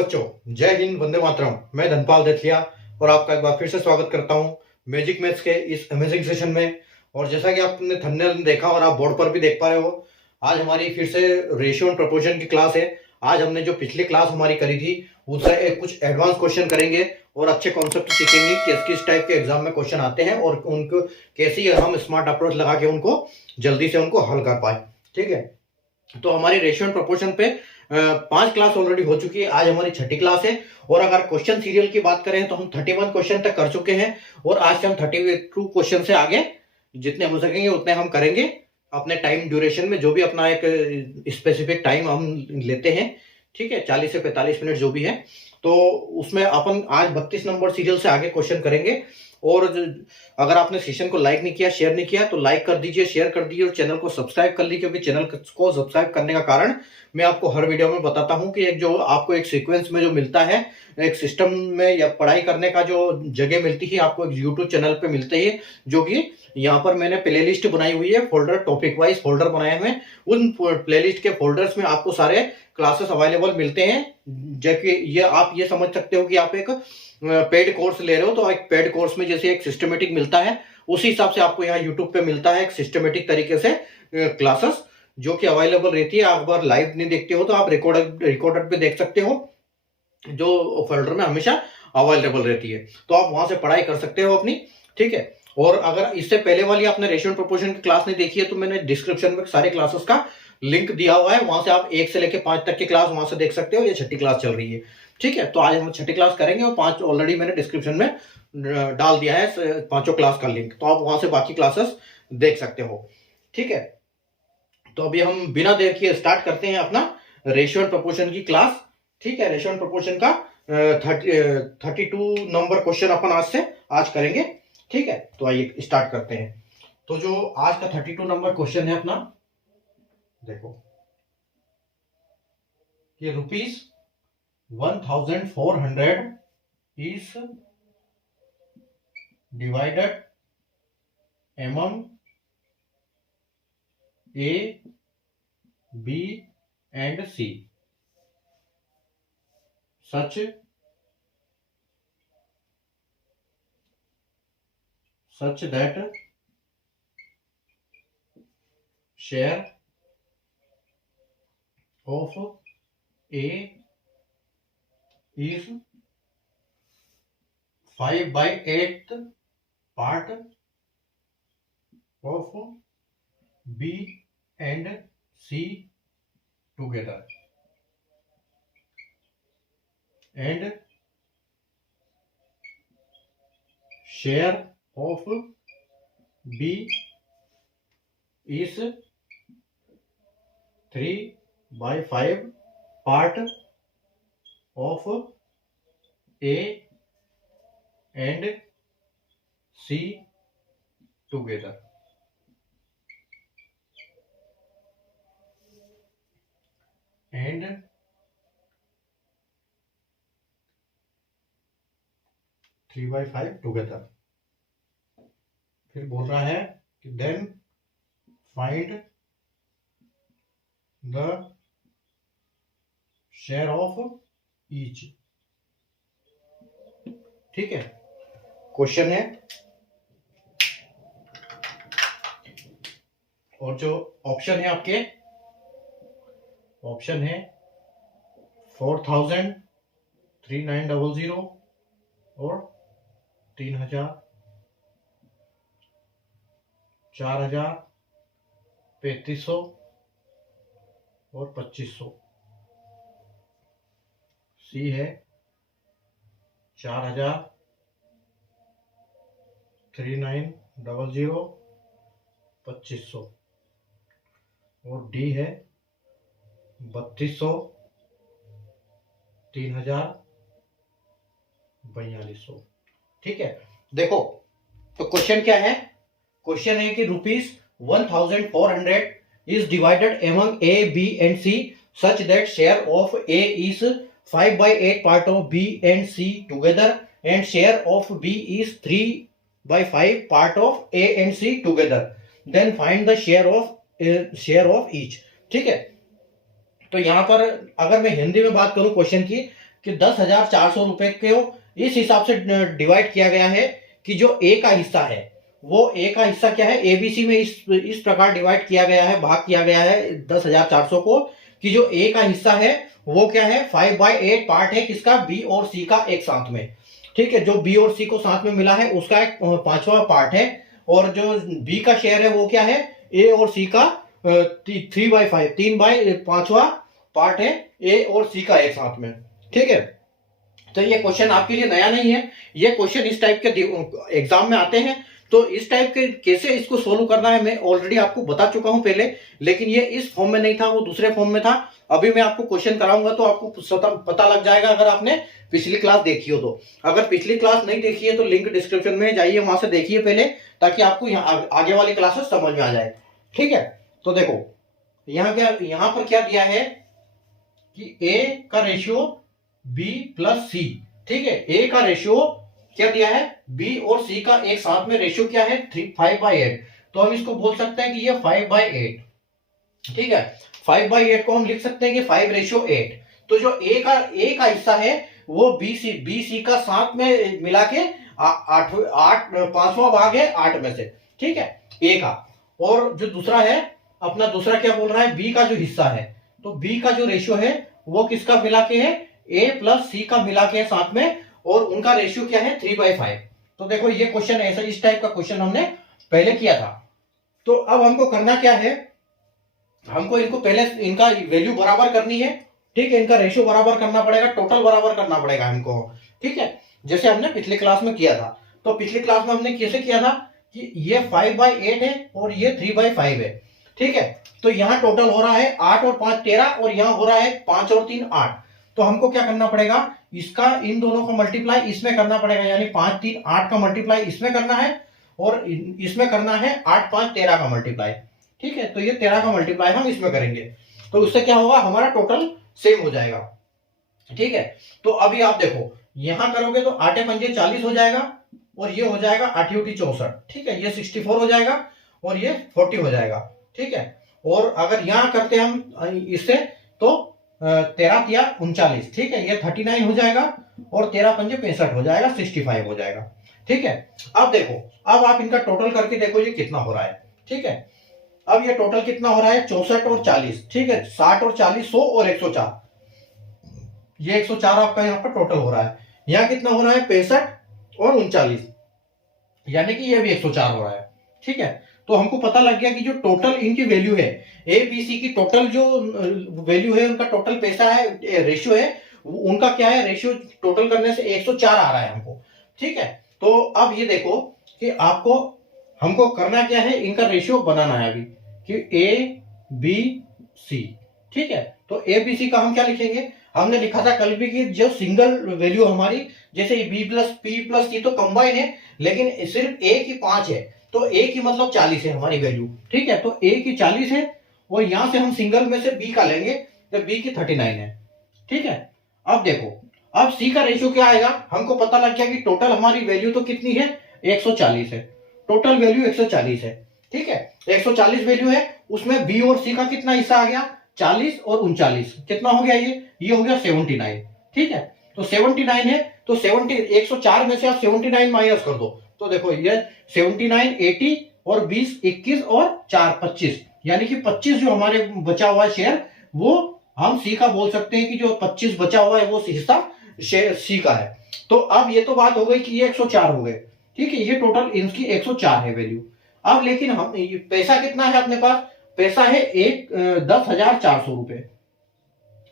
बच्चों, जय हिंद, वंदे मातरम। मैं धनपाल देथिया और आपका एक बार फिर से स्वागत करता हूं मैजिक मैथ्स के इस अमेजिंग सेशन में। और जैसा कि आपने थंबनेल देखा और आप बोर्ड पर भी देख पा रहे हो, आज हमारी फिर से रेशियो एंड प्रोपोर्शन की क्लास है। आज हमने जो पिछली क्लास हमारी करी थी उससे कुछ एडवांस क्वेश्चन करेंगे और अच्छे कॉन्सेप्ट सीखेंगे कि किस टाइप के एग्जाम में क्वेश्चन आते हैं और उनको कैसी हम स्मार्ट अप्रोच लगा के उनको जल्दी से उनको हल कर पाए। ठीक है, तो हमारी रेशियो एंड प्रोपोर्शन पे 5 क्लास ऑलरेडी हो चुकी है। आज हमारी 6ठी क्लास है और अगर क्वेश्चन सीरियल की बात करें तो हम 31 क्वेश्चन तक कर चुके हैं और आज से हम 32 क्वेश्चन से आगे जितने हो सकेंगे उतने हम करेंगे अपने टाइम ड्यूरेशन में, जो भी अपना एक स्पेसिफिक टाइम हम लेते हैं। ठीक है, 40 से 45 मिनट जो भी है, तो उसमें अपन आज 32 नंबर सीरियल से आगे क्वेश्चन करेंगे। और अगर आपने सेशन को लाइक नहीं किया, शेयर नहीं किया, तो लाइक कर दीजिए, शेयर कर दीजिए और चैनल को सब्सक्राइब कर लीजिए, क्योंकि चैनल को सब्सक्राइब करने का कारण मैं आपको हर वीडियो में बताता हूं कि एक जो आपको एक सीक्वेंस में जो मिलता है, एक सिस्टम में या पढ़ाई करने का जो जगह मिलती है आपको एक यूट्यूब चैनल पे मिलते हैं, जो कि यहाँ पर मैंने प्लेलिस्ट बनाई हुई है, फोल्डर टॉपिक वाइज फोल्डर बनाए हुए हैं। उन प्लेलिस्ट के फोल्डर्स में आपको सारे क्लासेस अवेलेबल मिलते हैं। जबकि ये आप ये समझ सकते हो कि आप एक पेड कोर्स ले रहे हो, तो एक पेड कोर्स में जैसे एक सिस्टमेटिक मिलता है, उसी हिसाब से आपको यहाँ यूट्यूब पे मिलता है एक सिस्टमेटिक तरीके से क्लासेस जो कि अवेलेबल रहती है। आप अगर लाइव नहीं देखते हो तो आप रिकॉर्डेड पे देख सकते हो, जो फोल्डर में हमेशा अवेलेबल रहती है, तो आप वहां से पढ़ाई कर सकते हो अपनी। ठीक है, और अगर इससे पहले वाली आपने रेशियो एंड प्रोपोर्शन की क्लास नहीं देखी है तो मैंने डिस्क्रिप्शन में सारे क्लासेस का लिंक दिया हुआ है, वहां से आप 1 से लेकर 5 तक की क्लास वहां से देख सकते हो। ये 6ठी क्लास चल रही है। ठीक है, तो आज हम 6ठी क्लास करेंगे और 5 ऑलरेडी मैंने डिस्क्रिप्शन में डाल दिया है, पांचों क्लास का लिंक, तो आप वहां से बाकी क्लासेस देख सकते हो। ठीक है, तो अभी हम बिना देर किए स्टार्ट करते हैं अपना रेशियो एंड प्रोपोर्शन की क्लास। ठीक है, रेशियो एंड प्रोपोर्शन का 32 नंबर क्वेश्चन अपन आज करेंगे। ठीक है, तो आइए स्टार्ट करते हैं। तो जो आज का 32 नंबर क्वेश्चन है अपना, देखो ये ₹1400 is divided among A, B and C such that share of A is 5/8 part of B and C together, and share of B is 3/5 part of A and C together, and 3/5 together। फिर बोल रहा है कि then find the share of each. ठीक है, question है और जो ऑप्शन है आपके, ऑप्शन है 4000, 3900 और 3000, 4000, 3500 और 2500। सी है 4000, 3900, 2500 और डी है 3200, 3000, 4200। ठीक है, देखो तो क्वेश्चन क्या है। क्वेश्चन है कि ₹1400 is divided among A, B and C such that share of A is 5/8 part of B and C together and share of B is 3/5 part of A and C together, then find the share of each। ठीक है, तो यहां पर अगर मैं हिंदी में बात करूं क्वेश्चन की, कि 10,400 रुपए को इस हिसाब से डिवाइड किया गया है कि जो ए का हिस्सा है, वो ए का हिस्सा क्या है, एबीसी में इस प्रकार डिवाइड किया गया है, भाग किया गया है 10,400 को, कि जो ए का हिस्सा है वो क्या है, 5/8 पार्ट है किसका, बी और सी का एक साथ में। ठीक है, जो बी और सी को साथ में मिला है उसका एक 5वां पार्ट है, और जो बी का शेयर है वो क्या है, ए और सी का 3/5, 3/5वां पार्ट है ए और सी का एक साथ में। ठीक है, तो ये क्वेश्चन आपके लिए नया नहीं है, ये क्वेश्चन इस टाइप के एग्जाम में आते हैं। तो इस टाइप के कैसे इसको सोल्व करना है मैं ऑलरेडी आपको बता चुका हूं पहले, लेकिन ये इस फॉर्म में नहीं था, वो दूसरे फॉर्म में था। अभी मैं आपको क्वेश्चन कराऊंगा तो आपको पता लग जाएगा, अगर आपने पिछली क्लास देखी हो तो। अगर पिछली क्लास नहीं देखी है तो लिंक डिस्क्रिप्शन में जाइए, वहां से देखिए पहले, ताकि आपको आगे वाली क्लासेस समझ में आ जाए। ठीक है, तो देखो यहाँ पर क्या दिया है कि ए का रेशियो बी प्लस सी। ठीक है, ए का रेशियो क्या दिया है, बी और सी का एक साथ में रेशियो क्या है, 5/8। तो हम इसको बोल सकते हैं कि ये 5/8। ठीक है, 5/8 को हम लिख सकते हैं कि 5:8। तो जो ए का हिस्सा है वो बी सी का साथ में मिला के 5वां भाग है 8 में से। ठीक है, ए का। और जो दूसरा है अपना, दूसरा क्या बोल रहा है, बी का जो हिस्सा है, तो बी का जो रेशियो है वो किसका मिला के है, ए प्लस सी का मिला के है साथ में, और उनका रेशियो क्या है, 3/5। तो देखो ये क्वेश्चन ऐसा, इस टाइप का क्वेश्चन हमने पहले किया था। तो अब हमको करना क्या है, हमको इनको पहले इनका वैल्यू बराबर करनी है। ठीक है, इनका रेशियो बराबर करना पड़ेगा, टोटल बराबर करना पड़ेगा हमको। ठीक है, जैसे हमने पिछले क्लास में किया था। तो पिछली क्लास में हमने कैसे किया था कि ये 5/8 है और ये 3/5 है। ठीक है, तो यहाँ टोटल हो रहा है 8 और 5 13, और यहाँ हो रहा है 5 और 3 8। तो हमको क्या करना पड़ेगा, इसका इन दोनों का मल्टीप्लाई इसमें करना पड़ेगा, यानी 5 3 8 का मल्टीप्लाई इसमें करना है, और इसमें करना है 8 5 13 का मल्टीप्लाई। ठीक है, तो ये 13 का मल्टीप्लाई हम इसमें करेंगे, तो उससे क्या होगा, हमारा टोटल सेम हो जाएगा। ठीक है, तो अभी आप देखो यहां करोगे तो 8 पंजे 40 हो जाएगा, और ये हो जाएगा 8 × 64। ठीक है, ये 64 हो जाएगा, और ये 40 हो जाएगा। ठीक है, और अगर यहां करते हम इससे तो 13 या 39। ठीक है, ये 39 हो जाएगा, और 13 पंजे 65 हो जाएगा, 65 हो जाएगा। ठीक है, अब देखो, अब आप इनका टोटल करके देखो ये कितना हो रहा है। ठीक है, अब ये टोटल कितना हो रहा है, 64 और 40। ठीक है, 60 और 40 100 और 104, ये 104 आपका यहाँ पर टोटल हो रहा है। यहाँ कितना हो रहा है, 65 और 39, यानी कि ये भी 104 हो रहा है। ठीक है, तो हमको पता लग गया कि जो टोटल इनकी वैल्यू है, ए बी सी की टोटल जो वैल्यू है, उनका टोटल पैसा है, रेशियो है, उनका क्या है, रेशियो टोटल करने से 104 आ रहा है हमको। ठीक है, तो अब ये देखो कि आपको हमको करना क्या है, इनका रेशियो बनाना है अभी, कि ए बी सी। ठीक है, तो ए बी सी का हम क्या लिखेंगे, हमने लिखा था कल भी कि जो सिंगल वैल्यू हमारी, जैसे बी प्लस पी प्लस सी तो कंबाइन है, लेकिन सिर्फ ए की 5 है, तो ए की मतलब 40 है हमारी वैल्यू। ठीक है, तो ए की 40 है, और यहां से हम सिंगल में से बी का लेंगे, तो बी की 39 है। ठीक है, अब देखो, अब सी का रेशियो क्या आएगा, हमको पता लग गया कि टोटल हमारी वैल्यू तो कितनी है, 140 है, टोटल वैल्यू 140 है। ठीक है, 140 वैल्यू है, उसमें बी और सी का कितना हिस्सा आ गया, 40 और 39, कितना हो गया, ये हो गया 79। ठीक है, तो 79 है, तो 104 में से आप 79 माइनस कर दो, तो देखो ये 79 80 और 20 21 और 4 25, यानी कि 25 जो हमारे बचा हुआ है शेयर, वो हम सी का बोल सकते हैं कि जो 25 बचा हुआ है वो हिस्सा शेयर सी का है। तो अब ये तो बात हो गई कि ये 104 हो गए। ठीक है, ये टोटल इनकी 104 है वैल्यू। अब लेकिन हम पैसा कितना है अपने पास, पैसा है 10,400 रुपए।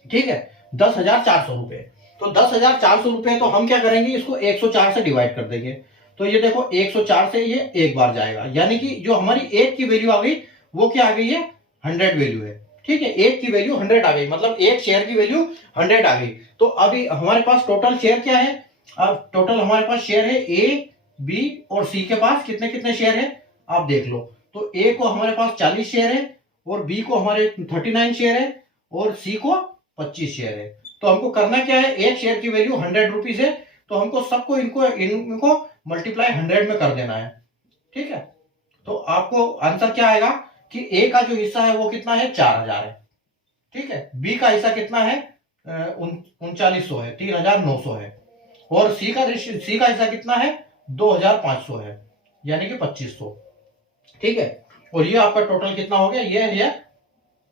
ठीक है, 10,400 रुपए, तो 10,400 रुपए, तो हम क्या करेंगे, इसको 104 से डिवाइड कर देंगे। तो ये देखो 104 से ये एक बार जाएगा, यानी कि जो हमारी एक की वैल्यू आ गई वो क्या आ गई है, 100 वैल्यू है। ठीक है, एक की वैल्यू 100 आ गई, मतलब एक शेयर की वैल्यू 100 आ गई। तो अभी हमारे पास टोटल शेयर क्या है, अब टोटल हमारे पास शेयर है ए बी और सी के पास कितने कितने शेयर है, आप देख लो। तो ए को हमारे पास 40 शेयर है, और बी को हमारे 39 शेयर है, और सी को 25 शेयर है। तो हमको करना क्या है, एक शेयर की वैल्यू 100 रुपीज है, तो हमको सबको इनको मल्टीप्लाई 100 में कर देना है। ठीक है, तो आपको आंसर क्या आएगा कि ए का जो हिस्सा है वो कितना है, 4000 है। ठीक है, बी का हिस्सा कितना है, 3900 है, 3900 है। और सी का हिस्सा कितना है, 2500 है, यानी कि 2500। ठीक है, और ये आपका टोटल कितना हो गया, ये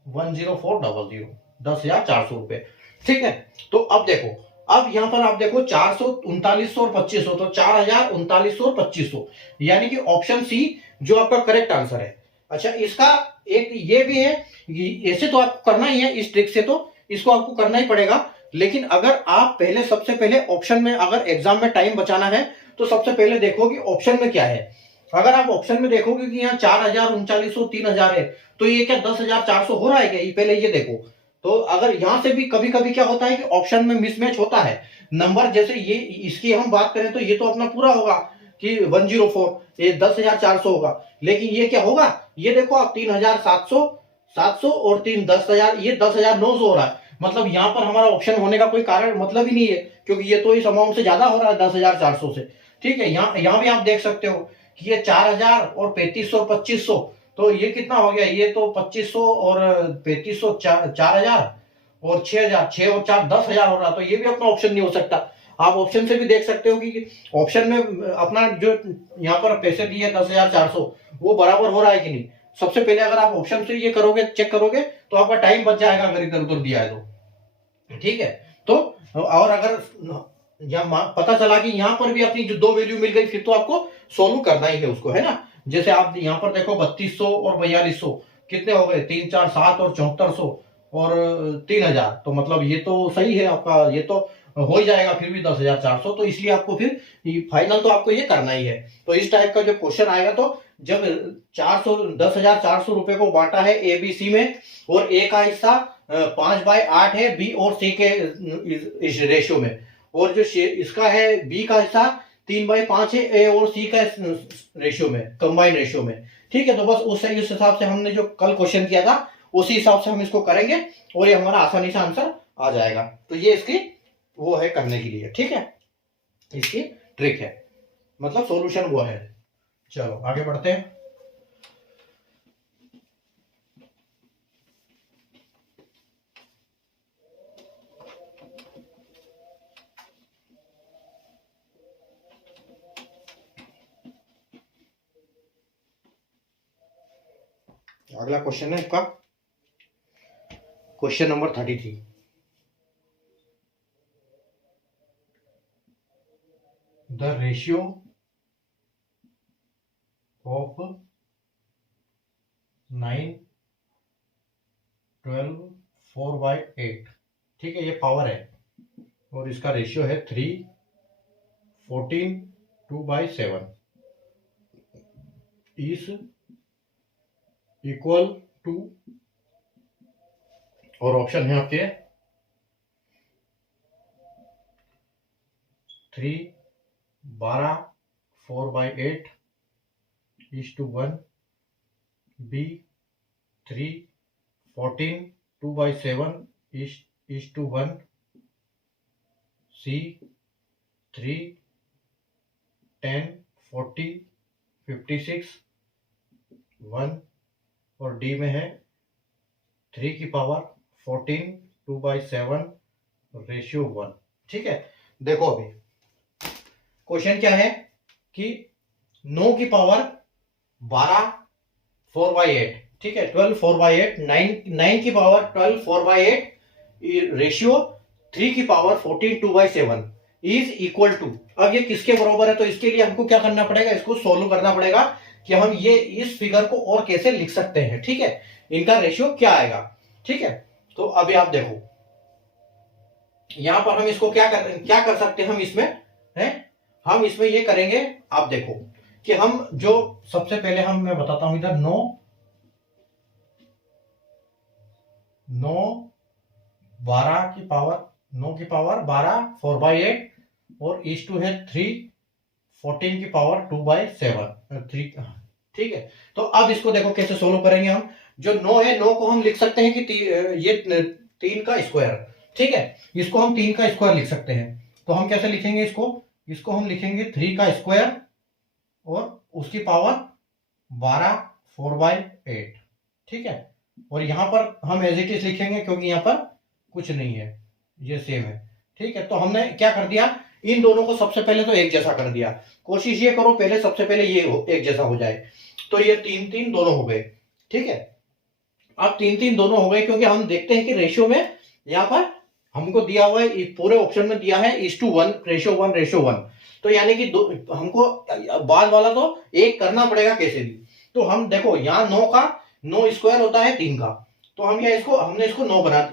10400, 10,400 रुपए। ठीक है, तो अब देखो, अब यहां पर आप देखो 400, 3900 और 2500, तो 4000, 3900 और 2500, यानी कि ऑप्शन सी जो आपका करेक्ट आंसर है। अच्छा, इसका एक ये भी है, ऐसे तो आपको करना ही है, इस ट्रिक से तो इसको आपको करना ही पड़ेगा। लेकिन अगर आप पहले, सबसे पहले ऑप्शन में, अगर एग्जाम में टाइम बचाना है तो सबसे पहले देखो कि ऑप्शन में क्या है। अगर आप ऑप्शन में देखोगे कि यहाँ 4000, 3900, 3000 है, तो ये क्या 10,400 हो रहा है क्या, ये पहले ये देखो। तो अगर यहां से भी कभी कभी क्या होता है कि ऑप्शन में मिसमैच होता है नंबर, जैसे ये इसकी हम बात करें तो ये तो अपना पूरा होगा कि 104, ये 10,400 होगा। लेकिन ये क्या होगा, ये देखो आप 3,700, 700 और 10,000, ये 10,900 हो रहा है। मतलब यहाँ पर हमारा ऑप्शन होने का कोई कारण मतलब ही नहीं है, क्योंकि ये तो इस अमाउंट से ज्यादा हो रहा है 10,400 से। ठीक है, यहाँ भी आप देख सकते हो कि ये 4,000 और 3,500, 2,500, तो ये कितना हो गया, ये तो 2,500 और 3,500, 4,000 और 6,000, 6 और 4, 10,000 हो रहा, तो ये भी अपना ऑप्शन नहीं हो सकता। आप ऑप्शन से भी देख सकते हो कि ऑप्शन में अपना जो यहाँ पर पैसे दिए 10,400, वो बराबर हो रहा है कि नहीं। सबसे पहले अगर आप ऑप्शन से ये करोगे, चेक करोगे, तो आपका टाइम बच जाएगा अगर इधर उधर दिया है तो। ठीक है, तो और अगर पता चला कि यहाँ पर भी अपनी जो दो वैल्यू मिल गई, फिर तो आपको सोल्व करना ही है उसको, है ना। जैसे आप यहाँ पर देखो 3,200 और 4,200 कितने हो गए, 3, 4, 7 और 7,400 और 3,000, तो मतलब ये तो सही है आपका, ये तो हो ही जाएगा फिर भी 10,400। तो इसलिए आपको फिर फाइनल तो आपको ये करना ही है। तो इस टाइप का जो क्वेश्चन आएगा, तो जब 10,400 रुपए को बांटा है ए बी सी में, और ए का हिस्सा 5/8 है बी और सी के इस रेशियो में, और जो इसका है बी का हिस्सा 3/5 है ए और सी का रेशियो में, कंबाइंड रेशियो में। ठीक है, तो बस उस हिसाब से हमने जो कल क्वेश्चन किया था उसी हिसाब से हम इसको करेंगे, और ये हमारा आसानी से आंसर आ जाएगा। तो ये इसकी वो है करने के लिए, ठीक है, इसकी ट्रिक है, मतलब सॉल्यूशन वो है। चलो आगे बढ़ते हैं। अगला क्वेश्चन है इसका, question number 33। The ratio of 9, 12, 4/8, ठीक है, ये पावर है, और इसका रेशियो है 3, 14, 2/7 इज इक्वल टू, और ऑप्शन है आपके 3, 12, 4/8 1, बी 3, 14, 2/7 1, सी 3, 10, 40, 56 1, और डी में है 3 की पावर 14, 2/7 रेशियो 1। ठीक है, देखो अभी क्वेश्चन क्या है कि 9 की पावर 12 4/8, ठीक है, 12 4/8, 9 की पावर 12 4/8 रेशियो 3 की पावर 14 2/7 इज इक्वल टू। अब ये किसके बराबर है, तो इसके लिए हमको क्या करना पड़ेगा, इसको सोल्व करना पड़ेगा कि हम ये इस फिगर को और कैसे लिख सकते हैं। ठीक है, इनका रेशियो क्या आएगा। ठीक है, तो अभी आप देखो यहां पर हम इसको क्या कर सकते हैं, हम इसमें है, हम इसमें ये करेंगे, आप देखो कि हम जो सबसे पहले मैं बताता हूं इधर 9 12 की पावर 9 की पावर 12 4/8 और इस टू है 3 14 की पावर 2/7 3। ठीक है, तो अब इसको देखो कैसे सोल्व करेंगे हम। जो 9 है, 9 को हम लिख सकते हैं कि ये 3 का स्क्वायर। ठीक है, इसको हम 3 का स्क्वायर लिख सकते हैं, तो हम कैसे लिखेंगे इसको हम लिखेंगे 3 का स्क्वायर और उसकी पावर 12 4/8। ठीक है, और यहां पर हम एज इट इज लिखेंगे क्योंकि यहां पर कुछ नहीं है, ये सेम है। ठीक है, तो हमने क्या कर दिया, इन दोनों को सबसे पहले तो एक जैसा कर दिया। कोशिश ये करो पहले सबसे पहले ये एक जैसा हो जाए। तो ये 3-3 दोनों हो गए। ठीक है, अब 3-3 दोनों हो गए, क्योंकि हम देखते हैं कि रेशियो में यहाँ पर हमको दिया हुआ है, पूरे ऑप्शन में दिया है 1:1, रेशियो 1:1। तो यानी कि हमको बाद वाला तो एक करना पड़ेगा कैसे भी। तो हम देखो यहाँ 9 स्क्वायर होता है 3 का, तो हम यहाँ हमने इसको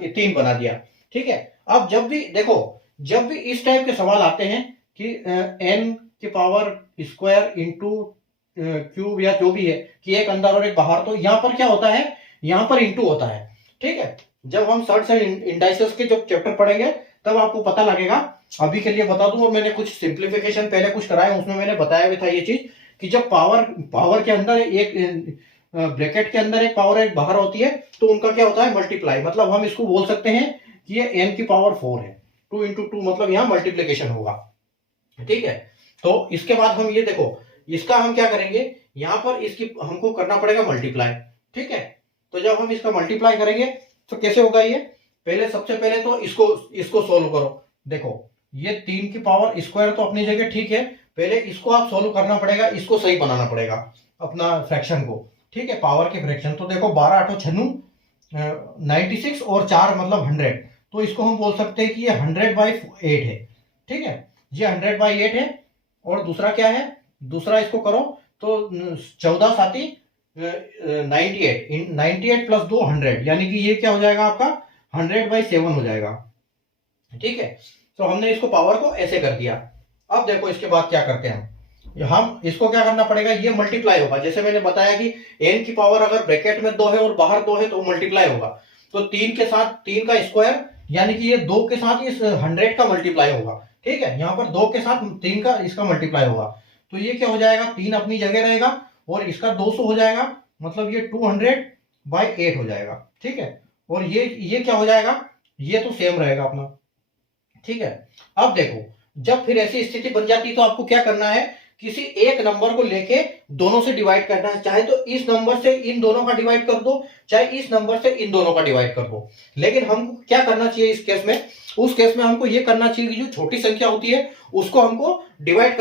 3 बना दिया। ठीक है, अब जब भी देखो, जब भी इस टाइप के सवाल आते हैं कि n की पावर स्क्वायर इंटू क्यूब या जो भी है, कि एक अंदर और एक बाहर, तो यहाँ पर क्या होता है, यहाँ पर इंटू होता है। ठीक है, जब हम सर्ट्स एंड इंडाइसेस के जब चैप्टर पढ़ेंगे तब आपको पता लगेगा। अभी के लिए बता दूं, और मैंने कुछ सिंप्लीफिकेशन पहले कुछ कराया, उसमें मैंने बताया भी था ये चीज कि जब पावर के अंदर एक ब्रैकेट के अंदर एक पावर एक बाहर होती है, तो उनका क्या होता है, मल्टीप्लाई। मतलब हम इसको बोल सकते हैं कि ये n की पावर 4 है। 2 × 2 मतलब यहाँ मल्टीप्लीकेशन होगा। ठीक है, तो इसके बाद हम ये देखो, इसका हम क्या करेंगे, यहाँ पर इसकी हमको करना पड़ेगा मल्टीप्लाई। ठीक है, तो जब हम इसका मल्टीप्लाई करेंगे तो कैसे होगा ये, पहले सबसे पहले तो इसको सोल्व करो। देखो ये 3 की पावर स्क्वायर तो अपनी जगह ठीक है, पहले इसको आप सोल्व करना पड़ेगा, इसको सही बनाना पड़ेगा अपना फ्रैक्शन को। ठीक है, पावर के फ्रैक्शन, तो देखो 12 8 96 96 और 4 मतलब 100, तो इसको हम बोल सकते हैं कि ये 100/8 है। ठीक है, ये 100/8 है। और दूसरा क्या है, दूसरा इसको करो तो 14 साथी 98 प्लस 2 100, यानी कि ये क्या हो जाएगा आपका 100/7 हो जाएगा। ठीक है, तो हमने इसको पावर को ऐसे कर दिया। अब देखो इसके बाद क्या करते हैं हम इसको क्या करना पड़ेगा, ये मल्टीप्लाई होगा। जैसे मैंने बताया कि n की पावर अगर ब्रैकेट में 2 है और बाहर 2 है तो मल्टीप्लाई होगा। तो 3 के साथ 3 का स्क्वायर, यानी कि ये 2 के साथ इस 100 का मल्टीप्लाई होगा। ठीक है, यहाँ पर 2 के साथ 3 का इसका मल्टीप्लाई होगा, तो ये क्या हो जाएगा, 3 अपनी जगह रहेगा और इसका 200 हो जाएगा, मतलब ये 200/8 हो जाएगा। ठीक है, और ये क्या हो जाएगा, ये तो सेम रहेगा अपना। ठीक है, अब देखो जब फिर ऐसी स्थिति बन जाती है तो आपको क्या करना है, किसी एक नंबर को लेके दोनों से डिवाइड करना है। चाहे तो इस नंबर से इन दोनों का डिवाइड कर दो, चाहे इस नंबर से इन दोनों का डिवाइड कर दो। लेकिन हमको क्या करना चाहिए इस केस में, उस केस में हमको ये करना चाहिए कि जो छोटी संख्या होती है उसको हमको डिवाइड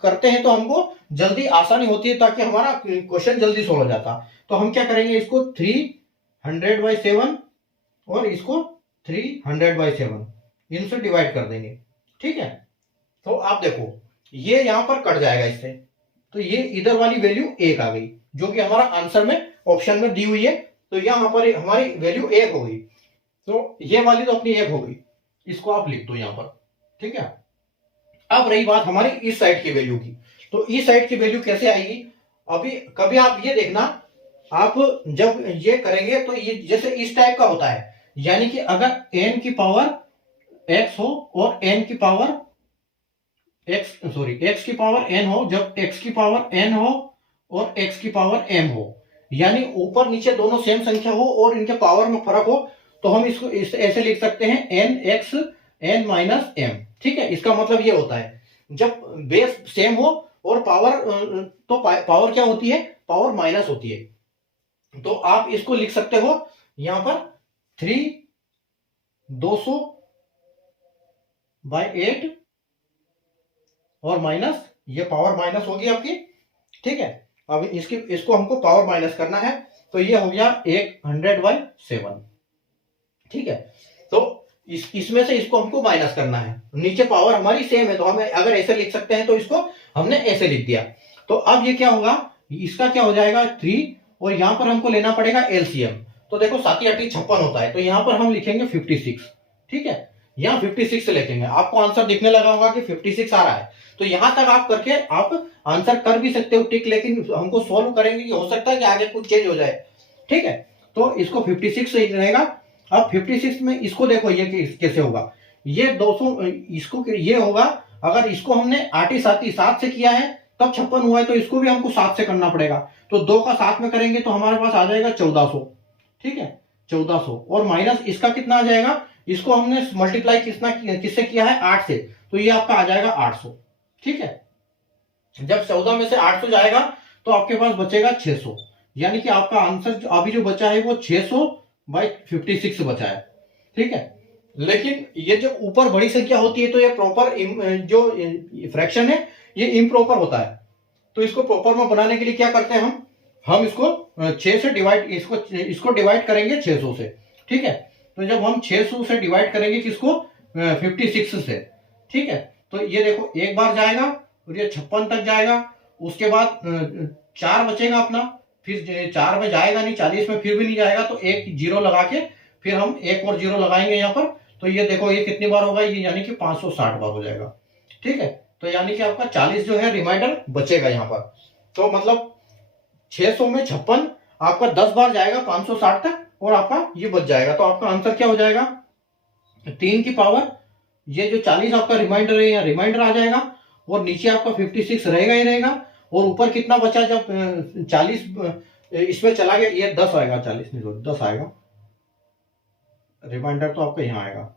करते हैं तो हमको जल्दी आसानी होती है, ताकि हमारा क्वेश्चन जल्दी सोल्व हो जाता। तो हम क्या करेंगे, इसको 300/7 और इसको 300/7 इनसे डिवाइड कर देंगे। ठीक है, तो आप देखो ये यहां पर कट जाएगा इससे, तो ये इधर वाली वैल्यू 1 आ गई, जो कि हमारा आंसर में ऑप्शन में दी हुई है। तो यहां पर हमारी वैल्यू 1 हो गई, तो ये वाली तो अपनी 1 हो गई, इसको आप लिख दो यहां पर। ठीक है, अब रही बात हमारी इस साइड की वैल्यू की, तो इस साइड की वैल्यू कैसे आएगी, अभी कभी आप ये देखना, आप जब ये करेंगे तो ये जैसे इस टाइप का होता है, यानी कि अगर n की पावर x हो और n की पावर x की पावर n हो, जब x की पावर n हो और x की पावर m हो, यानी ऊपर नीचे दोनों सेम संख्या हो और इनके पावर में फर्क हो, तो हम इसको ऐसे लिख सकते हैं nx n-m। ठीक है, इसका मतलब ये होता है जब बेस सेम हो और पावर, तो पावर क्या होती है, पावर माइनस होती है। तो आप इसको लिख सकते हो यहां पर 200/8 और माइनस, ये पावर माइनस होगी आपकी। ठीक है, अब इसको हमको पावर माइनस करना है, तो ये हो गया 100/7। ठीक है, तो इसमें से इसको हमको माइनस करना है, नीचे पावर हमारी सेम है तो हमें अगर ऐसे लिख सकते हैं, तो इसको हमने ऐसे लिख दिया। तो अब ये क्या होगा, इसका क्या हो जाएगा 3, और यहां पर हमको लेना पड़ेगा एलसीएम। तो देखो 7 × 8 = 56 होता है, तो यहां पर हम लिखेंगे 56। ठीक है, यहां 56 से लिखेंगे, आपको आंसर दिखने लगा होगा कि 56 आ रहा है। तो यहां तक आप करके आप आंसर कर भी सकते हो टिक, लेकिन हमको सोल्व करेंगे कि हो सकता है कि आगे कुछ चेंज हो जाए। ठीक है, तो इसको 56 सही रहेगा। अब 56 में इसको देखो ये कैसे होगा, ये 200 इसको ये होगा, अगर इसको हमने 8 7 से किया है तब 56 हुआ है, तो इसको भी हमको 7 से करना पड़ेगा। तो 2 का 7 में करेंगे तो हमारे पास आ जाएगा 1400। ठीक है, 1400 और माइनस इसका कितना आ जाएगा, इसको हमने मल्टीप्लाई किससे किया है 8 से, तो ये आपका आ जाएगा 800। ठीक है, जब 14 में से 800 जाएगा तो आपके पास बचेगा 600, यानी कि आपका आंसर अभी जो बचा है वो 600/56 बचा है। ठीक है, लेकिन ये जब ऊपर बड़ी संख्या होती है तो ये प्रॉपर जो फ्रैक्शन है ये इम्प्रॉपर होता है। तो इसको प्रॉपर में बनाने के लिए क्या करते हैं हम इसको 6 से डिवाइड, इसको डिवाइड करेंगे 600 से। ठीक है, तो जब हम 600 से डिवाइड करेंगे किसको, 56 से। ठीक है, तो ये देखो एक बार जाएगा और ये 56 तक जाएगा, उसके बाद 4 बचेगा अपना, फिर 4 में जाएगा नहीं, 40 में फिर भी नहीं जाएगा, तो एक जीरो लगा के फिर हम एक और जीरो लगाएंगे यहाँ पर। तो ये देखो ये कितनी बार होगा, ये यानी कि 560 बार हो जाएगा। ठीक है, तो यानी कि आपका 40 जो है रिमाइंडर बचेगा यहाँ पर। तो मतलब 600 में 56 आपका 10 बार जाएगा 560 तक और आपका ये बच जाएगा। तो आपका आंसर क्या हो जाएगा, 3 की पावर ये जो 40 आपका रिमाइंडर है, यहाँ रिमाइंडर आ जाएगा और नीचे आपका 56 रहेगा ही रहेगा। और ऊपर कितना बचा, जब 40 इसमें चला गया, ये 10 आएगा, 40 नहीं 10 आएगा। रिमाइंडर तो आपका यहाँ आएगा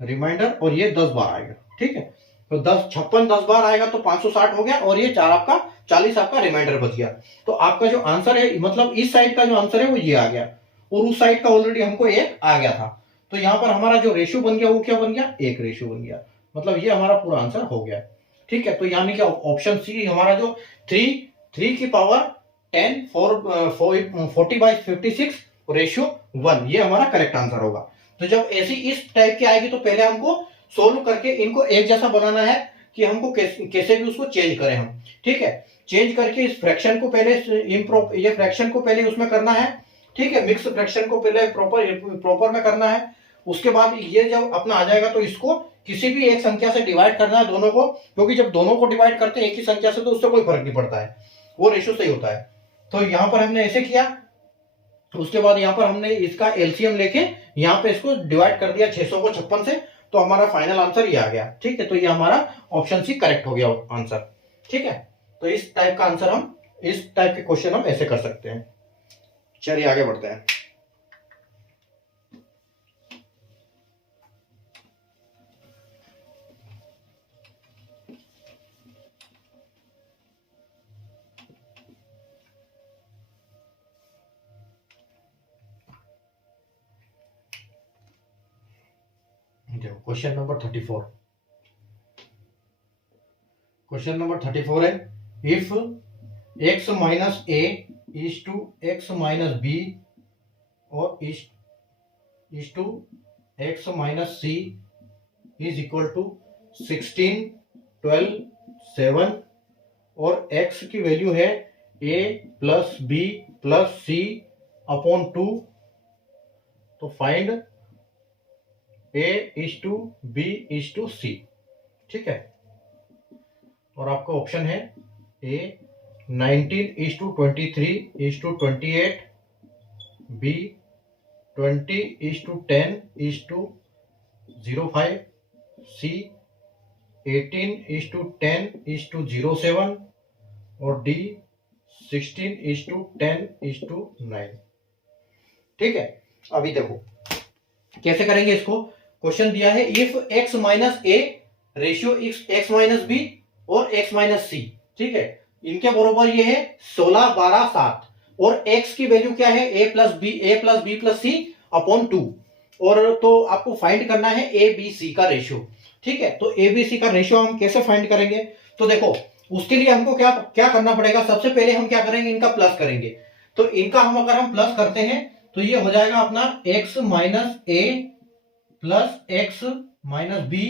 रिमाइंडर, और ये 10 बार आएगा। ठीक है, तो 10 बार आएगा तो 560 हो गया, और ये 4 आपका 40 आपका रिमाइंडर बच गया। तो आपका जो आंसर है, मतलब इस साइड का जो आंसर है वो ये आ गया, और उस साइड का ऑलरेडी हमको एक आ गया था। तो यहाँ पर हमारा जो रेशियो बन गया वो क्या बन गया, एक रेशियो बन गया। मतलब ये हमारा पूरा आंसर हो गया। ठीक है, तो यानी कि ऑप्शन सी हमारा जो 3 की पावर 10 40/56 रेशियो 1, ये हमारा करेक्ट आंसर होगा। तो जब ऐसी इस टाइप की आएगी तो पहले हमको सोल्व करके इनको एक जैसा बनाना है कि हमको कैसे भी उसको चेंज करें हम। ठीक है, चेंज करके इस फ्रैक्शन को पहले ये फ्रैक्शन को पहले उसमें करना है। ठीक है, मिक्स फ्रैक्शन को पहले प्रॉपर में करना है। उसके बाद ये जब अपना आ जाएगा तो इसको किसी भी एक संख्या से डिवाइड करना है दोनों को, क्योंकि जब दोनों को डिवाइड करते हैं एक ही संख्या से तो उससे कोई फर्क नहीं पड़ता है, वो रेशियो सही होता है। तो यहां पर हमने ऐसे किया, उसके बाद यहाँ पर हमने इसका एलसीएम लेके यहाँ पे इसको डिवाइड कर दिया 600 को 56 से, तो हमारा फाइनल आंसर ये आ गया। ठीक है, तो ये हमारा ऑप्शन सी करेक्ट हो गया आंसर। ठीक है, तो इस टाइप का आंसर हम, इस टाइप के क्वेश्चन हम ऐसे कर सकते हैं। चलिए आगे बढ़ते हैं। देखो क्वेश्चन नंबर 34। क्वेश्चन नंबर 34 है, if x minus A is to x minus B और is to x minus C is equal to 16, 12, 7 और x की वैल्यू है a plus B plus C upon 2, तो find a is to B is to C. ठीक है, और आपका option है a 19 is to 23 is to 28, b 20 is to 10 is to 05, c 18 is to 10 is to 07 और d 16 is to 10 is to 9। ठीक है, अभी देखो कैसे करेंगे इसको। क्वेश्चन दिया है if x minus A ratio x minus B और x माइनस सी। ठीक है, इनके बराबर ये है 16, 12, 7 और x की वैल्यू क्या है a plus B plus C upon 2, और तो आपको फाइंड करना है ए बी सी का रेशियो। ठीक है, तो ए बी सी का रेशियो हम कैसे फाइंड करेंगे, तो देखो उसके लिए हमको क्या क्या करना पड़ेगा। सबसे पहले हम क्या करेंगे, इनका प्लस करेंगे। तो इनका अगर हम प्लस करते हैं तो ये हो जाएगा अपना x minus A plus x minus B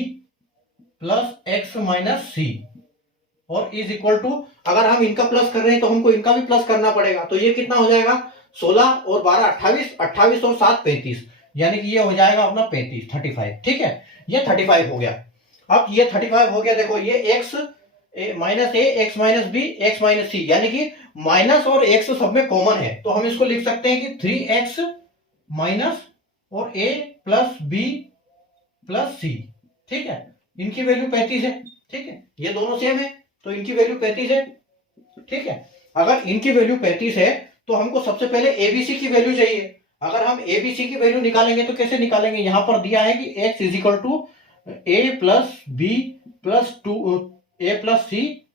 plus x minus C और इज इक्वल टू, अगर हम इनका प्लस कर रहे हैं तो हमको इनका भी प्लस करना पड़ेगा। तो ये कितना हो जाएगा, 16 और 12 28, 28 और 7 35, यानी कि ये हो जाएगा अपना 35। ठीक है, ये 35 हो गया। अब ये 35 हो गया, देखो ये x minus A X minus B X minus C, यानी कि माइनस और एक्स सब में कॉमन है, तो हम इसको लिख सकते हैं कि 3x माइनस और a प्लस बी प्लस सी। ठीक है, इनकी वैल्यू 35 है। ठीक है, ये दोनों सेम है तो इनकी वैल्यू 35 है। ठीक है, अगर इनकी वैल्यू 35 है तो हमको सबसे पहले एबीसी की वैल्यू चाहिए। अगर हम एबीसी की वैल्यू निकालेंगे तो कैसे निकालेंगे, यहां पर दिया है कि x is equal to A plus B plus 2 A plus C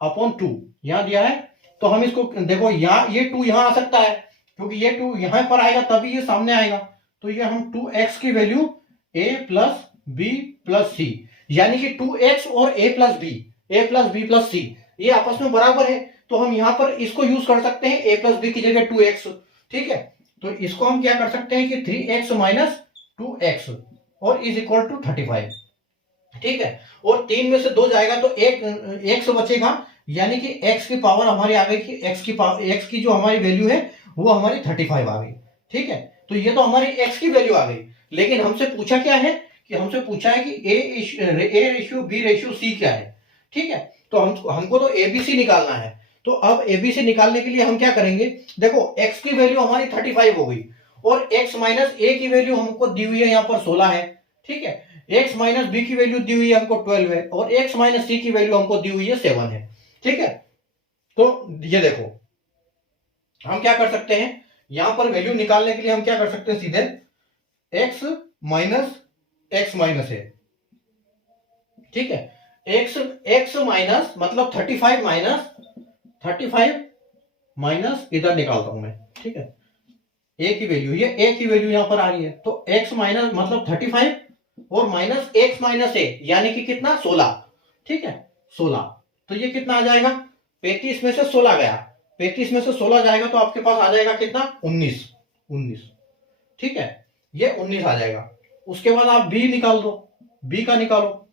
upon 2 यहां दिया है। तो हम इसको देखो, यहाँ ये 2 यहां आ सकता है क्योंकि ये 2 यहां पर आएगा तभी ये सामने आएगा। तो ये हम 2x की वैल्यू ए प्लस बी प्लस सी, यानी कि 2x और a प्लस बी प्लस सी ये आपस में बराबर है, तो हम यहां पर इसको यूज कर सकते हैं a प्लस बी की जगह 2x। ठीक है, तो इसको हम क्या कर सकते हैं कि 3x माइनस 2x और इज इक्वल टू 35। ठीक है, और 3 में से 2 जाएगा तो एक x बचेगा, यानी कि x की पावर हमारी आ गई कि x की जो हमारी वैल्यू है वो हमारी 35 आ गई। ठीक है, तो ये तो हमारी x की वैल्यू आ गई, लेकिन हमसे पूछा क्या है कि हमसे पूछा है कि A ratio B ratio C क्या है। ठीक है, तो हमको तो एबीसी निकालना है। तो अब एबीसी निकालने के लिए हम क्या करेंगे, देखो x की वैल्यू हमारी 35 हो गई और x माइनस ए की वैल्यू हमको दी हुई है यहाँ पर 16 है। ठीक है, x माइनस बी की वैल्यू दी हुई है हमको 12 है और x माइनस सी की वैल्यू हमको दी हुई है 7 है। ठीक है, तो ये देखो हम क्या कर सकते हैं, यहां पर वैल्यू निकालने के लिए हम क्या कर सकते हैं, सीधे x माइनस है। ठीक है, x माइनस मतलब 35 माइनस इधर निकालता हूं मैं। ठीक है, a की वैल्यू, ये a की वैल्यू यहां पर आ रही है, तो x माइनस मतलब 35 और माइनस x माइनस a यानी कि कितना 16। ठीक है, 16, तो ये कितना आ जाएगा, 35 में से 16 गया, 35 में से 16 जाएगा तो आपके पास आ जाएगा कितना 19। ठीक है, ये 19 आ जाएगा। उसके बाद आप b निकाल दो, b का निकालो,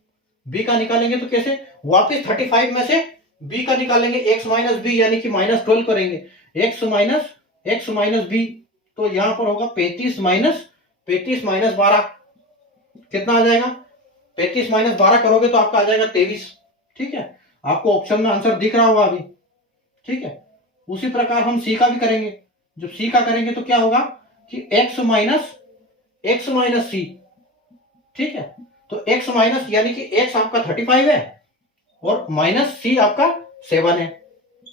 b का निकालेंगे तो कैसे, वापस 35 में से b का निकालेंगे, x माइनस बी यानी कि माइनस 12 करेंगे, x माइनस बी, तो यहां पर होगा 35 माइनस 12, कितना आ जाएगा, 35 माइनस 12 करोगे तो आपका आ जाएगा 23। ठीक है, आपको ऑप्शन में आंसर दिख रहा होगा अभी। ठीक है, उसी प्रकार हम सी का भी करेंगे, जब सी का करेंगे तो क्या होगा कि x माइनस सी। ठीक है, तो x माइनस यानी कि x आपका 35 है और माइनस सी आपका 7 है,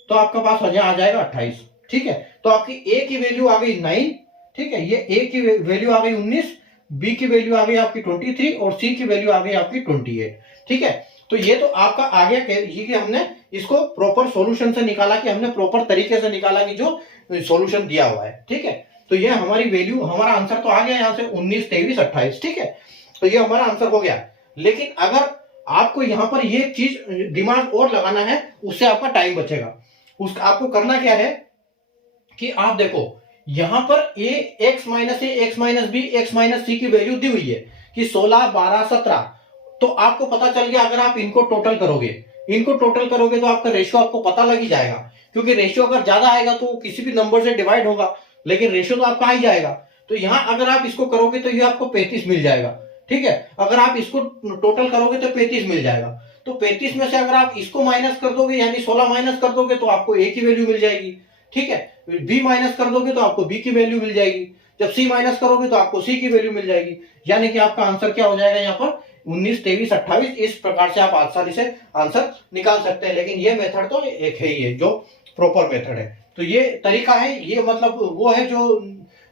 तो आपका पास आ जाएगा 28। ठीक है, तो आपकी a की वैल्यू आ गई 9। ठीक है, ये a की वैल्यू आ गई 19, b की वैल्यू आ गई आपकी 23 और c की वैल्यू आ गई आपकी 28। ठीक है, तो ये तो आपका आ गया ये कि हमने इसको प्रॉपर सॉल्यूशन से निकाला, कि हमने प्रॉपर तरीके से निकाला कि जो सॉल्यूशन दिया हुआ है। ठीक है, तो ये हमारी वैल्यू, हमारा आंसर तो आ गया यहाँ से 19, 23, 28। ठीक है, तो ये हमारा आंसर हो गया। लेकिन अगर आपको यहाँ पर ये चीज दिमाग और लगाना है, उससे आपका टाइम बचेगा। उसका आपको करना क्या है कि आप देखो यहां पर X minus B X minus C की वैल्यू दी हुई है कि 16, 12, 17। तो आपको पता चल गया, अगर आप इनको टोटल करोगे तो आपका रेशियो आपको पता लग ही जाएगा, क्योंकि रेशियो अगर ज्यादा आएगा तो किसी भी नंबर से डिवाइड होगा, लेकिन रेशियो तो आपका आ ही जाएगा। तो यहां अगर आप इसको करोगे तो ये आपको 35 मिल जाएगा। ठीक है, अगर आप इसको टोटल करोगे तो 35 मिल जाएगा। तो 35 में से अगर आप इसको माइनस कर दोगे, यानी 16 माइनस कर दोगे, तो आपको ए की वैल्यू मिल जाएगी। ठीक है, बी माइनस कर दोगे तो आपको बी की वैल्यू मिल जाएगी, जब सी माइनस करोगे तो आपको सी की वैल्यू मिल जाएगी, यानी कि आपका आंसर क्या हो जाएगा यहाँ पर 19, 23, 28। इस प्रकार से आप आसानी से आंसर निकाल सकते हैं। लेकिन ये मेथड तो एक है ही है जो प्रॉपर मेथड है। तो ये तरीका है, ये मतलब वो है जो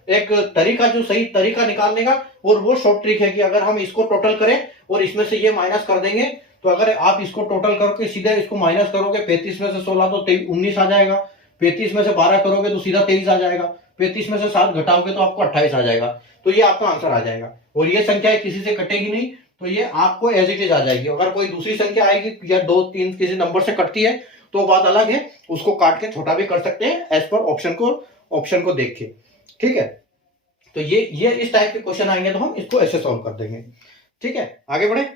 एक तरीका, जो सही तरीका निकालने का, और वो शॉर्ट ट्रिक है कि अगर हम इसको टोटल करें और इसमें से ये माइनस कर देंगे, तो अगर आप इसको टोटल करके सीधे इसको माइनस करोगे, 35 में से 16 तो 19 आ जाएगा, 35 में से 12 करोगे तो सीधा 23 आ जाएगा, 35 में से 7 घटाओगे तो आपको 28 आ जाएगा। तो ये आपका आंसर आ जाएगा, और ये संख्या किसी से कटेगी नहीं, तो ये आपको एज इट इज आ जाएगी। अगर कोई दूसरी संख्या आएगी या 2, 3 किसी नंबर से कटती है तो बात अलग है, उसको काट के छोटा भी कर सकते हैं एज पर ऑप्शन को देख के। ठीक है, तो ये इस टाइप के क्वेश्चन आएंगे तो हम इसको ऐसे सॉल्व कर देंगे। ठीक है, आगे बढ़े।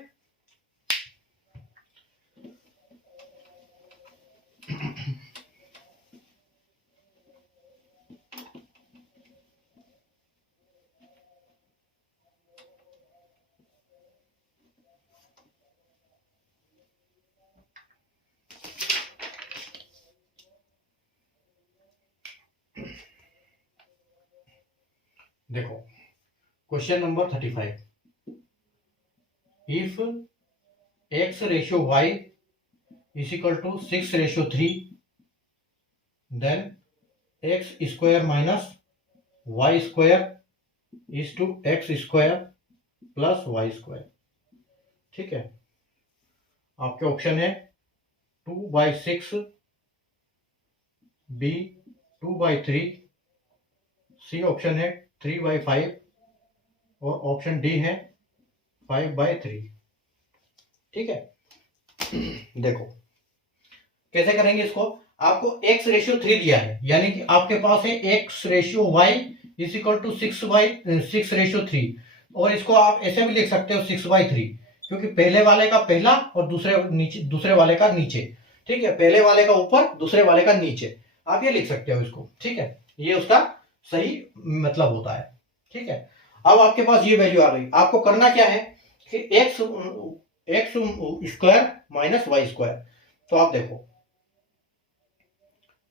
देखो question number 35, if x ratio y is equal to 6 ratio 3, then x square minus y square is to x square plus y square. ठीक है, आपके ऑप्शन है 2/6, बी 2/3, सी ऑप्शन है 3/5 और ऑप्शन डी है 5/3। ठीक है, देखो कैसे करेंगे इसको। आपको x/3 दिया है, यानी कि आपके पास है x/y इज इक्वल टू 6/3, और इसको आप ऐसे भी लिख सकते हो 6/3, क्योंकि पहले वाले का पहला और दूसरे वाले का नीचे। ठीक है, पहले वाले का ऊपर, दूसरे वाले का नीचे, आप ये लिख सकते हो इसको। ठीक है, ये उसका सही मतलब होता है। ठीक है, अब आपके पास ये वैल्यू आ गई, आपको करना क्या है कि x square minus y square. तो आप देखो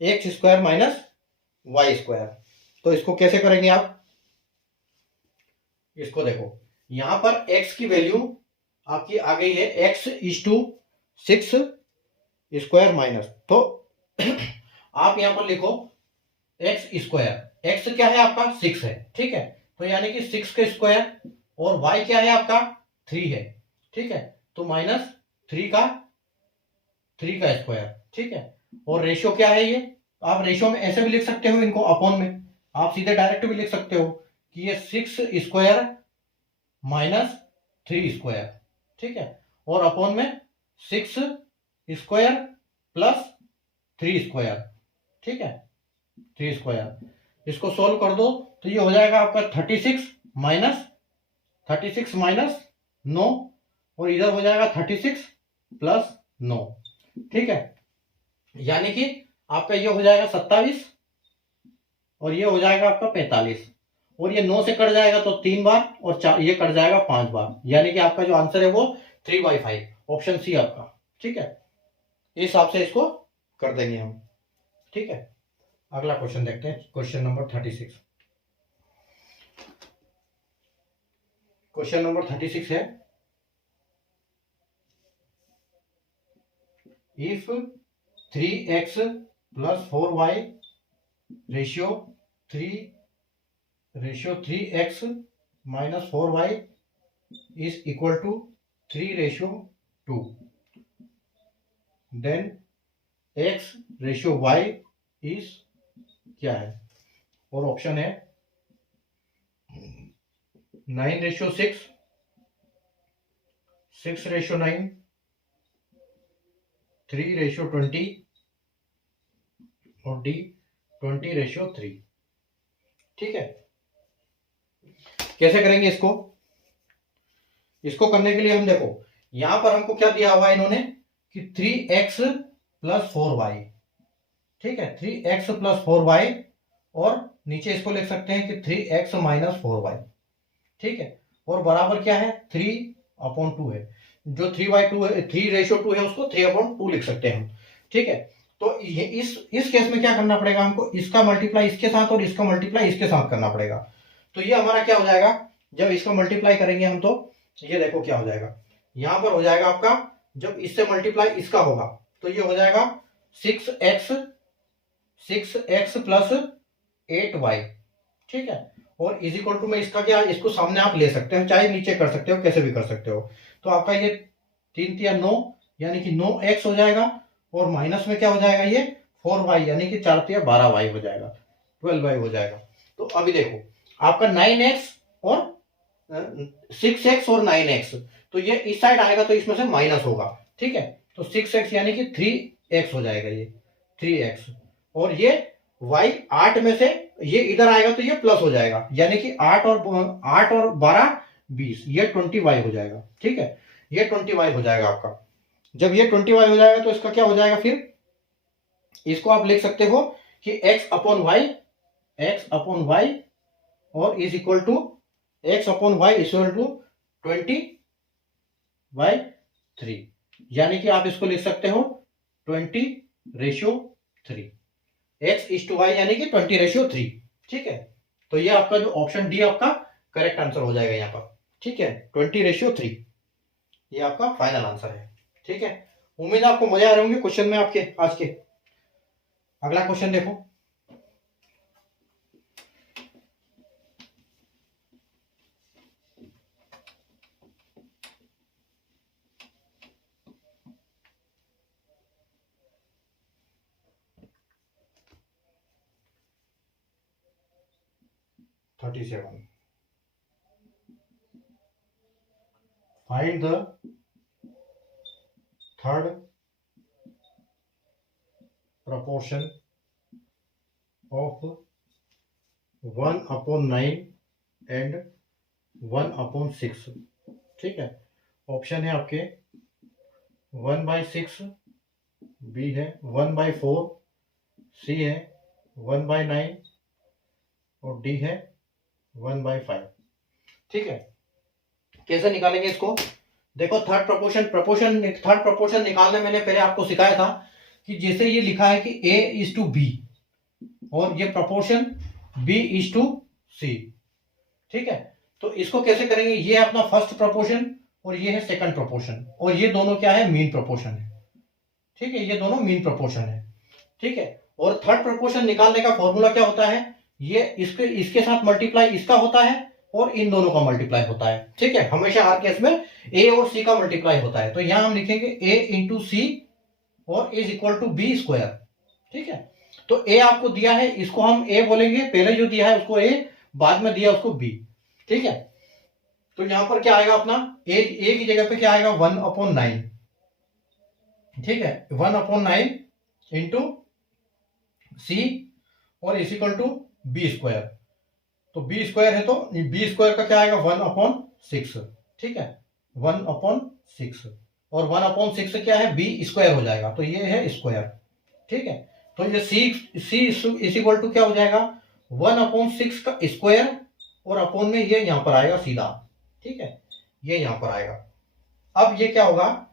x square minus y square, तो इसको कैसे करेंगे आप। इसको देखो, यहां पर x की वैल्यू आपकी आ गई है x/6 स्क्वायर माइनस, तो आप यहां पर लिखो एक्स स्क्वायर, एक्स क्या है आपका 6 है। ठीक है, तो यानी कि 6 का स्क्वायर, और y क्या है आपका 3 है। ठीक है, तो माइनस 3 का स्क्वायर। ठीक है, और रेशियो क्या है ये, आप रेशियो में ऐसे भी लिख सकते हो इनको, अपॉन में आप सीधे डायरेक्ट भी लिख सकते हो कि ये 6 स्क्वायर माइनस 3 स्क्वायर। ठीक है, और अपॉन में 6 स्क्वायर प्लस 3 स्क्वायर। ठीक है, 3 स्क्वायर, इसको सोल्व कर दो तो ये हो जाएगा आपका 36 माइनस 9, और इधर हो जाएगा 36 प्लस 9। ठीक है, यानी कि आपका ये हो जाएगा 27, और ये हो जाएगा आपका 45, और ये 9 से कट जाएगा तो 3 बार, और ये कट जाएगा 5 बार, यानी कि आपका जो आंसर है वो 3/5, ऑप्शन सी आपका। ठीक है, इस हिसाब से इसको कर देंगे हम। ठीक है, अगला क्वेश्चन देखते हैं, क्वेश्चन नंबर 36। क्वेश्चन नंबर 36 है, if 3x plus 4y ratio 3x minus 4y is equal to 3:2, then x/y is क्या है। और ऑप्शन है 9:6, 6:9, 3:20 और D 20:3। ठीक है, कैसे करेंगे इसको। इसको करने के लिए हम देखो, यहां पर हमको क्या दिया हुआ है इन्होंने कि 3x प्लस 4y। ठीक है, 3x प्लस 4y, और नीचे इसको लिख सकते हैं कि 3x माइनस 4y। ठीक है, और बराबर क्या है 3/2 है, जो 3/2 है, 3:2 है, उसको 3/2 लिख सकते हैं हम। ठीक है, तो ये इस केस में क्या करना पड़ेगा हमको, इसका मल्टीप्लाई इसके साथ और इसका मल्टीप्लाई इसके साथ करना पड़ेगा। तो ये हमारा क्या हो जाएगा, जब इसका मल्टीप्लाई करेंगे हम, तो ये देखो क्या हो जाएगा, यहां पर हो जाएगा आपका, जब इससे मल्टीप्लाई इसका होगा तो ये हो जाएगा 6x प्लस 8y। ठीक है, और इज इक्वल टू में इसका क्या, इसको सामने आप ले सकते हो, चाहे नीचे कर सकते हो, कैसे भी कर सकते हो। तो आपका ये 3×3 = 9, यानी कि 9x हो जाएगा, और माइनस में क्या हो जाएगा ये 4y, यानी कि 4×3 = 12y हो जाएगा, 12y हो जाएगा। तो अभी देखो आपका 9x और 6x और 9x, तो ये इस साइड आएगा तो इसमें से माइनस होगा। ठीक है, तो 6x यानी कि 3x हो जाएगा, ये 3x, और ये y 8 में से ये इधर आएगा तो ये प्लस हो जाएगा, यानी कि 8 और 12 20, ये 20y हो जाएगा। ठीक है, ये 20y हो जाएगा आपका। जब ये 20y हो जाएगा तो इसका क्या हो जाएगा, फिर इसको आप लिख सकते हो कि x/y और is equal to x/y is equal to 20/3, यानी कि आप इसको लिख सकते हो 20:3, x/y यानी कि 20:3। ठीक है, तो ये आपका जो ऑप्शन डी आपका करेक्ट आंसर हो जाएगा यहाँ पर। ठीक है, 20:3 ये आपका फाइनल आंसर है। ठीक है, उम्मीद है आपको मजा आ रहे होंगे क्वेश्चन में आपके आज के। अगला क्वेश्चन देखो, find the third proportion of 1/9 and 1/6। ठीक है, ऑप्शन है आपके 1/6, बी है 1/4, सी है 1/9 और डी है 1/5। ठीक है, कैसे निकालेंगे इसको? देखो, थर्ड प्रपोर्शन निकालने मैंने पहले आपको सिखाया था कि जैसे ये लिखा है कि A इज टू बी और ये proportion B is to C. ठीक है, तो इसको कैसे करेंगे? ये अपना फर्स्ट प्रपोर्शन और ये है सेकंड प्रपोर्शन और ये दोनों क्या है? मीन प्रपोर्शन है। ठीक है, ये दोनों मीन प्रपोर्शन है। ठीक है, और थर्ड प्रपोर्शन निकालने का फॉर्मूला क्या होता है? ये इसके साथ मल्टीप्लाई इसका होता है और इन दोनों का मल्टीप्लाई होता है। ठीक है, हमेशा हर केस में A और C का मल्टीप्लाई होता है। तो यहां हम लिखेंगे A इंटू सी और is equal to B square. ठीक है, तो A आपको दिया है, इसको हम A बोलेंगे, पहले जो दिया है उसको A, बाद में दिया उसको B। ठीक है, तो यहां पर क्या आएगा अपना? A की जगह पे क्या आएगा? 1/9। ठीक है, 1/9 इंटू सी और is equal to B square. तो बी स्क्वायर है तो बी स्क्वायर का क्या आएगा? 1/6। ठीक है, 1/6 और 1/6 क्या है? बी स्क्वायर हो जाएगा, तो ये है स्क्वायर। ठीक है, तो ये सी इज इक्वल टू क्या हो जाएगा? 1/6 का स्क्वायर और अपॉन में ये यहां पर आएगा सीधा। ठीक है, ये यहां पर आएगा। अब ये क्या होगा?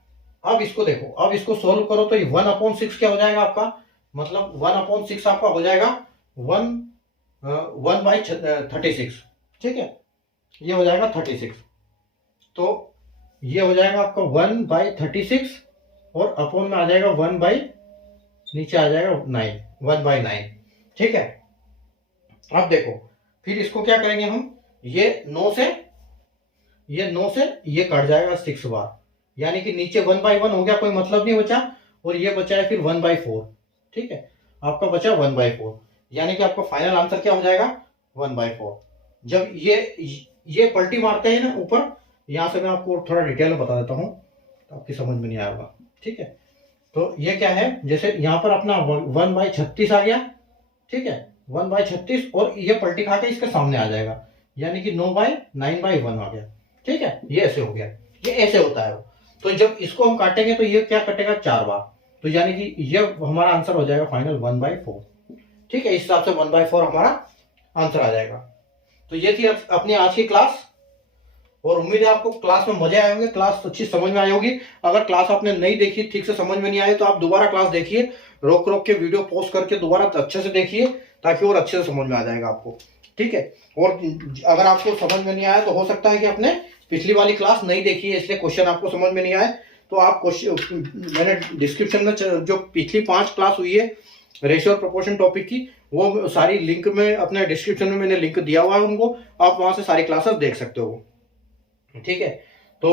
अब इसको देखो, अब इसको सोल्व करो तो ये 1/6 क्या हो जाएगा आपका? मतलब 1/6 आपका हो जाएगा 1/36। ठीक है, ये हो जाएगा 36। तो ये हो जाएगा आपका 1/36 और अपॉन में आ जाएगा नीचे आ जाएगा 1/9। ठीक है, अब देखो फिर इसको क्या करेंगे हम? ये 9 से ये कट जाएगा 6 बार, यानी कि नीचे 1/1 हो गया, कोई मतलब नहीं बचा, और ये बचा है फिर 1/4। ठीक है, आपका बचा 1/4, यानी कि आपका फाइनल आंसर क्या हो जाएगा? 1/4। जब ये पलटी मारते हैं ना ऊपर, यहां से मैं आपको थोड़ा डिटेल में बता देता हूं तो आपकी समझ में नहीं आएगा। ठीक है, तो ये क्या है? जैसे यहां पर अपना 1/36 आ गया। ठीक है, 1/36 और ये पलटी खा के इसके सामने आ जाएगा, यानी कि 9/1 आ गया। ठीक है, ये ऐसे हो गया, ये ऐसे होता है। तो जब इसको हम काटेंगे तो ये क्या कटेगा? 4 बार, तो यानी कि ये हमारा आंसर हो जाएगा फाइनल 1/4। ठीक है, इस हिसाब से 1/4 हमारा आंसर आ जाएगा। तो ये थी अपनी आज की क्लास, और उम्मीद है आपको क्लास में मजे आए होंगे, क्लास अच्छी समझ में आई होगी। अगर क्लास आपने नहीं देखी, ठीक से समझ में नहीं आए, तो आप दोबारा क्लास देखिए, रोक के वीडियो पॉज करके दोबारा अच्छे से देखिए, ताकि और अच्छे से समझ में आ जाएगा आपको। ठीक है, और अगर आपको समझ में नहीं आया तो हो सकता है कि आपने पिछली वाली क्लास नहीं देखी है, इसलिए क्वेश्चन आपको समझ में नहीं आए, तो आप मैंने डिस्क्रिप्शन में जो पिछली 5 क्लास हुई है रेशियो और प्रोपोर्शन टॉपिक की, वो सारी लिंक में अपने डिस्क्रिप्शन में मैंने लिंक दिया हुआ है उनको, आप वहां से सारी क्लासेस देख सकते हो। ठीक है, तो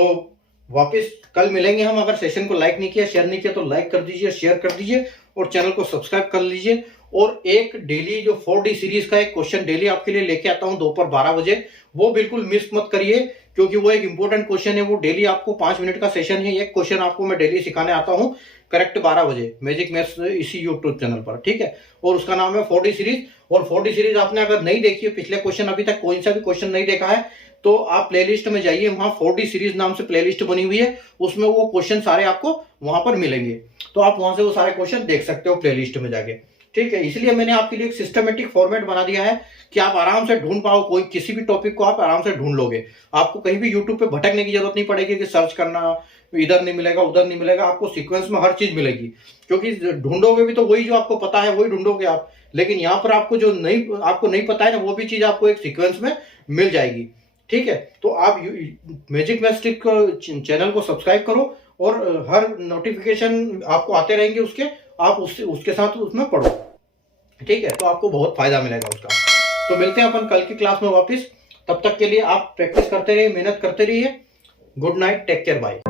वापस कल मिलेंगे हम। अगर सेशन को लाइक नहीं किया, शेयर नहीं किया, तो लाइक कर दीजिए, शेयर कर दीजिए और चैनल को सब्सक्राइब कर लीजिए। और एक डेली जो 4D सीरीज का एक क्वेश्चन डेली आपके लिए लेके आता हूं दोपहर 12 बजे, वो बिल्कुल मिस मत करिए, क्योंकि वो एक इंपॉर्टेंट क्वेश्चन है। वो डेली आपको 5 मिनट का सेशन है, एक क्वेश्चन आपको मैं डेली सिखाने आता हूं करेक्ट 12 बजे मैजिक मैथ्स इसी यूट्यूब चैनल पर। ठीक है, और उसका नाम है 4D सीरीज। और 4D सीरीज आपने अगर नहीं देखी है, पिछले क्वेश्चन अभी तक कोई सा भी क्वेश्चन नहीं देखा है, तो आप प्लेलिस्ट में जाइए, वहां 4D सीरीज नाम से प्लेलिस्ट बनी हुई है, उसमें वो क्वेश्चन सारे आपको वहां पर मिलेंगे, तो आप वहां से वो सारे क्वेश्चन देख सकते हो प्लेलिस्ट में जाके। ठीक है, इसलिए मैंने आपके लिए एक सिस्टमेटिक फॉर्मेट बना दिया है कि आप आराम से ढूंढ पाओ, कोई किसी भी टॉपिक को आप आराम से ढूंढ लोगे। आपको कहीं भी यूट्यूब पे भटकने की जरूरत नहीं पड़ेगी कि सर्च करना, इधर नहीं मिलेगा उधर नहीं मिलेगा, आपको सीक्वेंस में हर चीज मिलेगी, क्योंकि ढूंढोगे भी तो वही जो आपको पता है वही ढूंढोगे आप, लेकिन यहाँ पर आपको जो आपको नहीं पता है ना, वो भी चीज आपको एक सीक्वेंस में मिल जाएगी। ठीक है, तो आप मैजिक मैथ्स चैनल को सब्सक्राइब करो और हर नोटिफिकेशन आपको आते रहेंगे उसके, आप उसके साथ उसमें पढ़ो। ठीक है, तो आपको बहुत फायदा मिलेगा उसका। तो मिलते हैं अपन कल की क्लास में वापस, तब तक के लिए आप प्रैक्टिस करते रहिए, मेहनत करते रहिए। Good night, take care, bye.